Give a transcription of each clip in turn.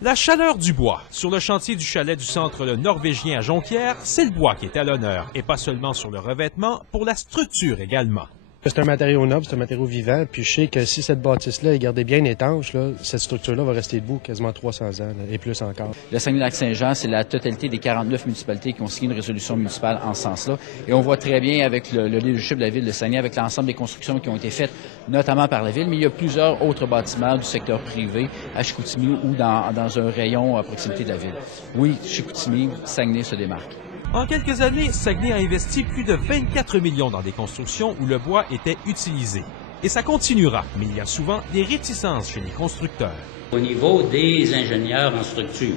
La chaleur du bois. Sur le chantier du chalet du Centre Le Norvégien à Jonquière, c'est le bois qui est à l'honneur, et pas seulement sur le revêtement, pour la structure également. C'est un matériau noble, c'est un matériau vivant, puis je sais que si cette bâtisse-là est gardée bien étanche, là, cette structure-là va rester debout quasiment 300 ans, là, et plus encore. Le Saguenay-Lac-Saint-Jean, c'est la totalité des 49 municipalités qui ont signé une résolution municipale en ce sens-là. Et on voit très bien avec le leadership de la ville de Saguenay, avec l'ensemble des constructions qui ont été faites, notamment par la ville, mais il y a plusieurs autres bâtiments du secteur privé à Chicoutimi ou dans un rayon à proximité de la ville. Oui, Chicoutimi, Saguenay se démarque. En quelques années, Saguenay a investi plus de 24 millions dans des constructions où le bois était utilisé. Et ça continuera, mais il y a souvent des réticences chez les constructeurs. Au niveau des ingénieurs en structure,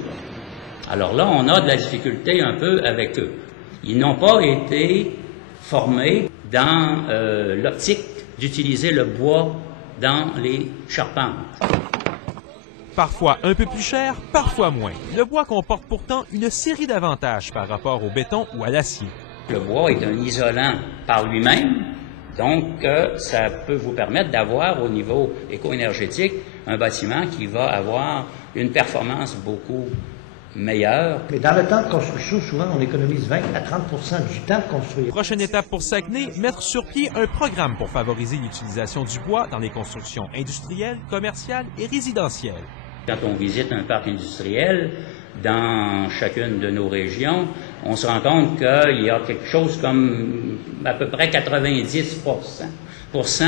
alors là, on a de la difficulté un peu avec eux. Ils n'ont pas été formés dans l'optique d'utiliser le bois dans les charpentes. Parfois un peu plus cher, parfois moins. Le bois comporte pourtant une série d'avantages par rapport au béton ou à l'acier. Le bois est un isolant par lui-même, donc ça peut vous permettre d'avoir au niveau éco-énergétique un bâtiment qui va avoir une performance beaucoup meilleure. Mais dans le temps de construction, souvent on économise 20 à 30 du temps de construire. Prochaine étape pour Saguenay, mettre sur pied un programme pour favoriser l'utilisation du bois dans les constructions industrielles, commerciales et résidentielles. Quand on visite un parc industriel dans chacune de nos régions, on se rend compte qu'il y a quelque chose comme à peu près 90%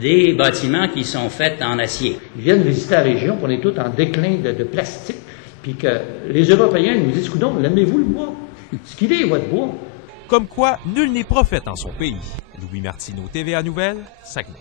des bâtiments qui sont faits en acier. Ils viennent visiter la région, on est tous en déclin de plastique, puis que les Européens nous disent « Coudonc, l'aimez-vous le bois? Ce qu'il est, votre bois? » Comme quoi, nul n'est prophète en son pays. Louis Martineau, TVA Nouvelles, Saguenay.